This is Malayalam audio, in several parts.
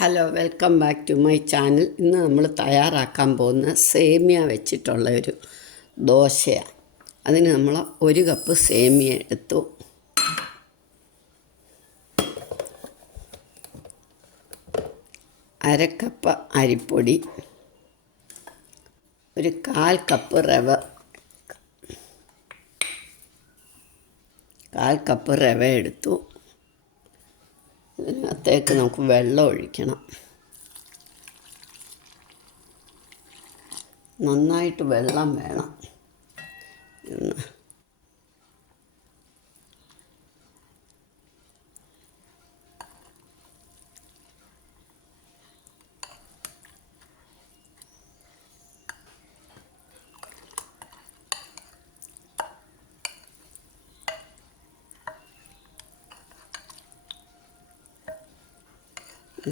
Hello, welcome back to my channel. ഇന്ന് നമ്മൾ തയ്യാറാക്കാൻ പോകുന്ന സേമിയ വെച്ചിട്ടുള്ള ഒരു ദോശയാണ്. അതിന് നമ്മൾ 1 കപ്പ് സേമിയ എടുത്തു. അരക്കപ്പ് അരിപ്പൊടി, ഒരു 1/4 കപ്പ് റവ എടുത്തു. ഇതിനകത്തേക്ക് നമുക്ക് വെള്ളം ഒഴിക്കണം. നന്നായിട്ട് വെള്ളം വേണം.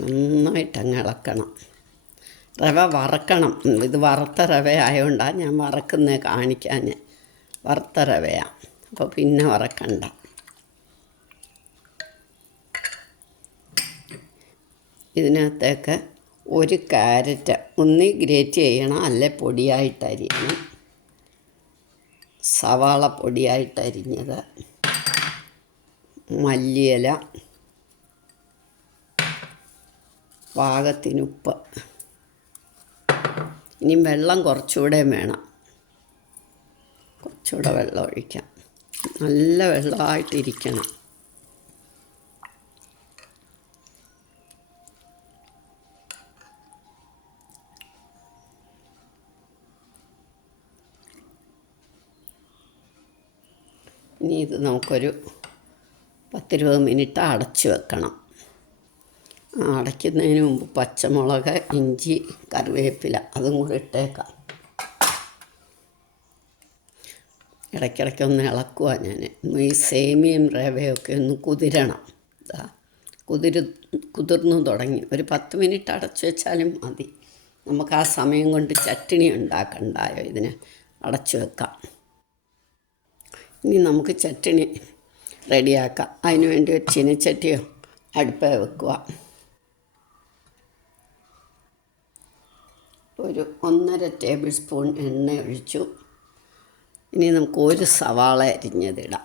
നന്നായിട്ടങ്ങ് ഇളക്കണം. റവ വറക്കണം. ഇത് വറുത്ത റവ ആയതുകൊണ്ടാണ് ഞാൻ വറക്കുന്നത് കാണിക്കാൻ. വറുത്ത റവയാണ്, അപ്പോൾ പിന്നെ വറക്കണ്ട. ഇതിനകത്തേക്ക് 1 ക്യാരറ്റ് ഒന്നി ഗ്രേറ്റ് ചെയ്യണം, അല്ലെ പൊടിയായിട്ടരിയണം. സവാള പൊടിയായിട്ടരിഞ്ഞത്, മല്ലിയില, പാകത്തിനുപ്പ്. ഇനി വെള്ളം കുറച്ചുകൂടെ വേണം, കുറച്ചുകൂടെ വെള്ളം ഒഴിക്കാം. നല്ല വെള്ളമായിട്ടിരിക്കണം. ഇനി ഇത് നമുക്കൊരു 10-20 മിനിറ്റ് അടച്ചു വെക്കണം. അടയ്ക്കുന്നതിന് മുമ്പ് പച്ചമുളക്, ഇഞ്ചി, കറിവേപ്പില അതും കൂടി ഇട്ടേക്കാം. ഇടയ്ക്കിടയ്ക്കൊന്ന് ഇളക്കുക. ഞാൻ ഈ സേമിയയും റവയൊക്കെ ഒന്ന് കുതിരണം. കുതിർന്നു തുടങ്ങി. ഒരു 10 മിനിറ്റ് അടച്ചു വെച്ചാലും മതി. നമുക്ക് ആ സമയം കൊണ്ട് ചട്നി ഉണ്ടാക്കണ്ടായോ, ഇതിന് അടച്ചു വെക്കാം. ഇനി നമുക്ക് ചട്നി റെഡിയാക്കാം. അതിന് വേണ്ടി ഒരു ചീനച്ചട്ടിയോ അടുപ്പേ വെക്കുക. ഒരു 1.5 ടേബിൾ സ്പൂൺ എണ്ണ ഒഴിച്ചു. ഇനി നമുക്ക് 1 സവാള അരിഞ്ഞതിടാം.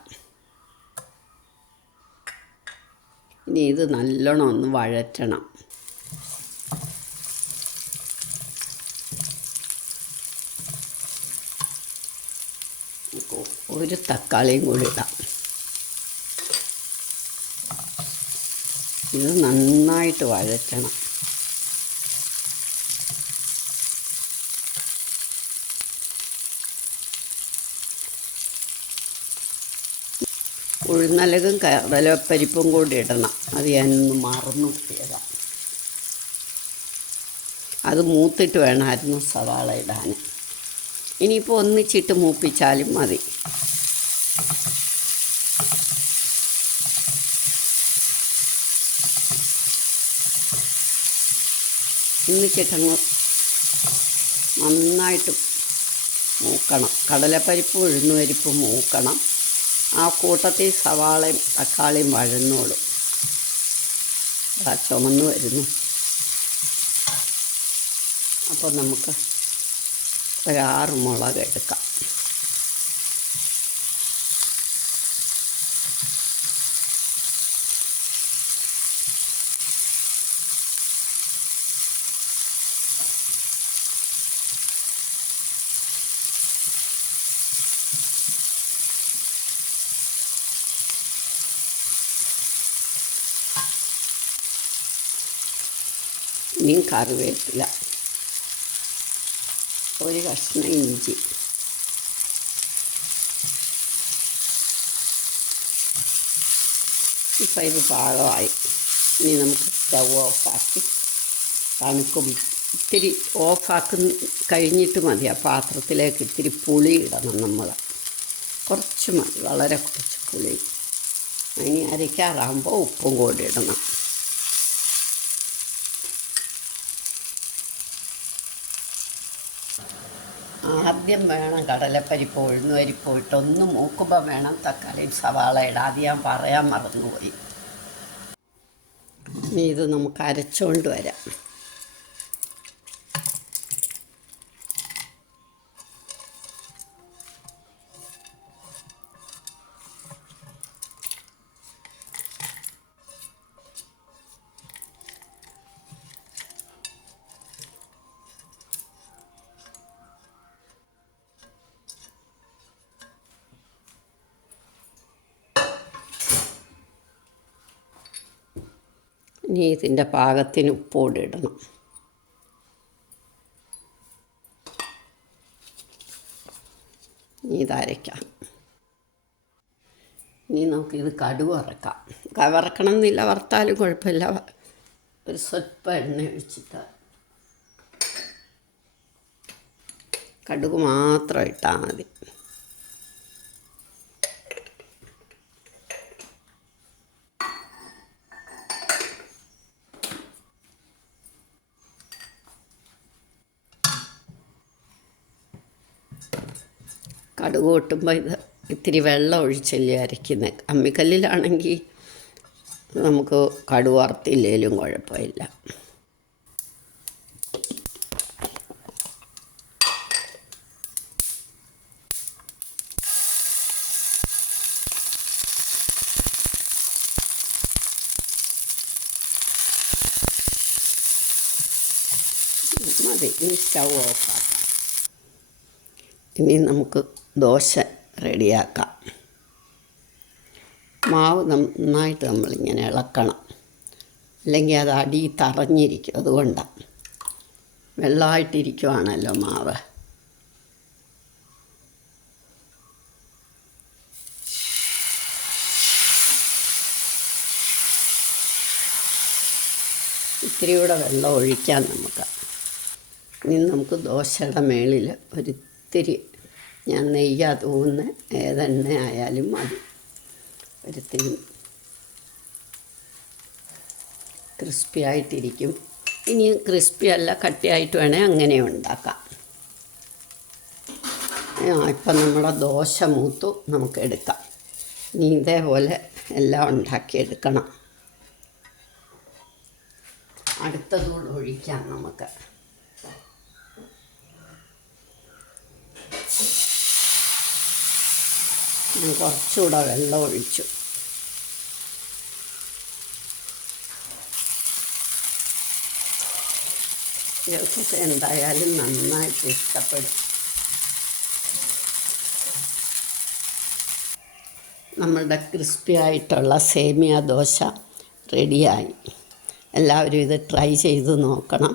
ഇനി ഇത് നല്ലോണം ഒന്ന് വഴറ്റണം. ഒരു തക്കാളിയും കൂടി ഇടാം. ഇത് നന്നായിട്ട് വഴറ്റണം. ഉഴുന്നലകും കടലപ്പരിപ്പും കൂടി ഇടണം. അത് ഞാനൊന്ന് മറന്നു കിട്ടിയതാണ്. അത് മൂത്തിട്ട് വേണമായിരുന്നു സവാള ഇടാൻ. ഇനിയിപ്പോൾ ഒന്നിച്ചിട്ട് മൂപ്പിച്ചാലും മതി. ഒന്നിച്ചിട്ടങ്ങ് നന്നായിട്ട് മൂക്കണം. കടലപ്പരിപ്പും ഉഴുന്നുപരിപ്പും മൂക്കണം. ആ കൂട്ടത്തിൽ സവാളയും തക്കാളിയും വഴന്നോളും. ചുമന്ന് വരുന്നു. അപ്പോൾ നമുക്ക് ഒരു 6 മുളക് എടുക്കാം. ഇനിയും കറിവേപ്പില, ഒരു കഷ്ണം ഇഞ്ചി, ഇപ്പം ഇത് പാകമായി. ഇനി നമുക്ക് സ്റ്റവ് ഓഫാക്കി തണുക്കും. ഇത്തിരി കഴിഞ്ഞിട്ട് മതി. ആ പാത്രത്തിലേക്ക് ഇത്തിരി പുളി ഇടണം. നമ്മൾ കുറച്ച് മതി, വളരെ കുറച്ച് പുളി. ഇനി അരയ്ക്കാറാകുമ്പോൾ ഉപ്പും കൂടി ഇടണം. ആദ്യം വേണം കടലപ്പരിപ്പ് ഉഴുന്നുപരിപ്പ് ഇട്ടൊന്ന് മൂക്കുമ്പോൾ വേണം തക്കാളിയും സവാള ഇടാം. അത് ഞാൻ പറയാൻ മറന്നുപോയി. ഇനി ഇത് നമുക്ക് അരച്ചുകൊണ്ട് വരാം. ഇനി ഇതിൻ്റെ പാകത്തിന് ഉപ്പോടെ ഇടണം. ഇനി ഇതരയ്ക്കാം. ഇനി നമുക്കിത് കടുക് വറക്കാം. വറക്കണം എന്നില്ല, വറുത്താലും കുഴപ്പമില്ല. ഒരു സ്വല്പം എണ്ണ ഒഴിച്ചിട്ട് കടുക് മാത്രം ഇട്ടാൽ മതി. കടുക് പൊട്ടുമ്പോൾ ഇത് ഇത്തിരി വെള്ളം ഒഴിച്ചല്ലേ അരയ്ക്കുന്നത്. അമ്മിക്കല്ലിലാണെങ്കിൽ നമുക്ക് കടുക് വറുത്തില്ലേലും കുഴപ്പമില്ല. മതി. ഇനി സ്റ്റൗ ഓഫാക്കാം. ഇനി നമുക്ക് ദോശ റെഡിയാക്കാം. മാവ് നന്നായിട്ട് നമ്മളിങ്ങനെ ഇളക്കണം, അല്ലെങ്കിൽ അത് അടി തറഞ്ഞിരിക്കും. അതുകൊണ്ടാണ്, വെള്ളമായിട്ടിരിക്കുവാണല്ലോ മാവ്. ഇത്തിരി കൂടെ വെള്ളം ഒഴിക്കാം നമുക്ക്. ഇനി നമുക്ക് ദോശയുടെ മേളിൽ ഒരിത്തിരി, ഞാൻ നെയ്യാ തൂന്ന്, ഏതെണ്ണ ആയാലും മതി, ഒരിത്തിരി ക്രിസ്പി ആയിട്ടിരിക്കും. ഇനി ക്രിസ്പി അല്ല, കട്ടിയായിട്ട് വേണേൽ അങ്ങനെ ഉണ്ടാക്കാം. ഇപ്പം നമ്മുടെ ദോശ മൂത്തു, നമുക്ക് എടുക്കാം. ഇനി ഇതേപോലെ എല്ലാം ഉണ്ടാക്കിയെടുക്കണം. അടുത്തതൂടെ ഒഴിക്കാം നമുക്ക്. ഞാൻ കുറച്ചുകൂടെ വെള്ളം ഒഴിച്ചു. ഇവർക്കൊക്കെ എന്തായാലും നന്നായിട്ട് ഇഷ്ടപ്പെടും. നമ്മളുടെ ക്രിസ്പി ആയിട്ടുള്ള സേമിയ ദോശ റെഡിയായി. എല്ലാവരും ഇത് ട്രൈ ചെയ്ത് നോക്കണം.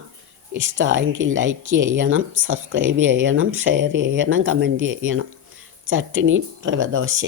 ഇഷ്ടമായെങ്കിൽ ലൈക്ക് ചെയ്യണം, സബ്സ്ക്രൈബ് ചെയ്യണം, ഷെയർ ചെയ്യണം, കമൻറ്റ് ചെയ്യണം. ചട്നി റവ ദോശ.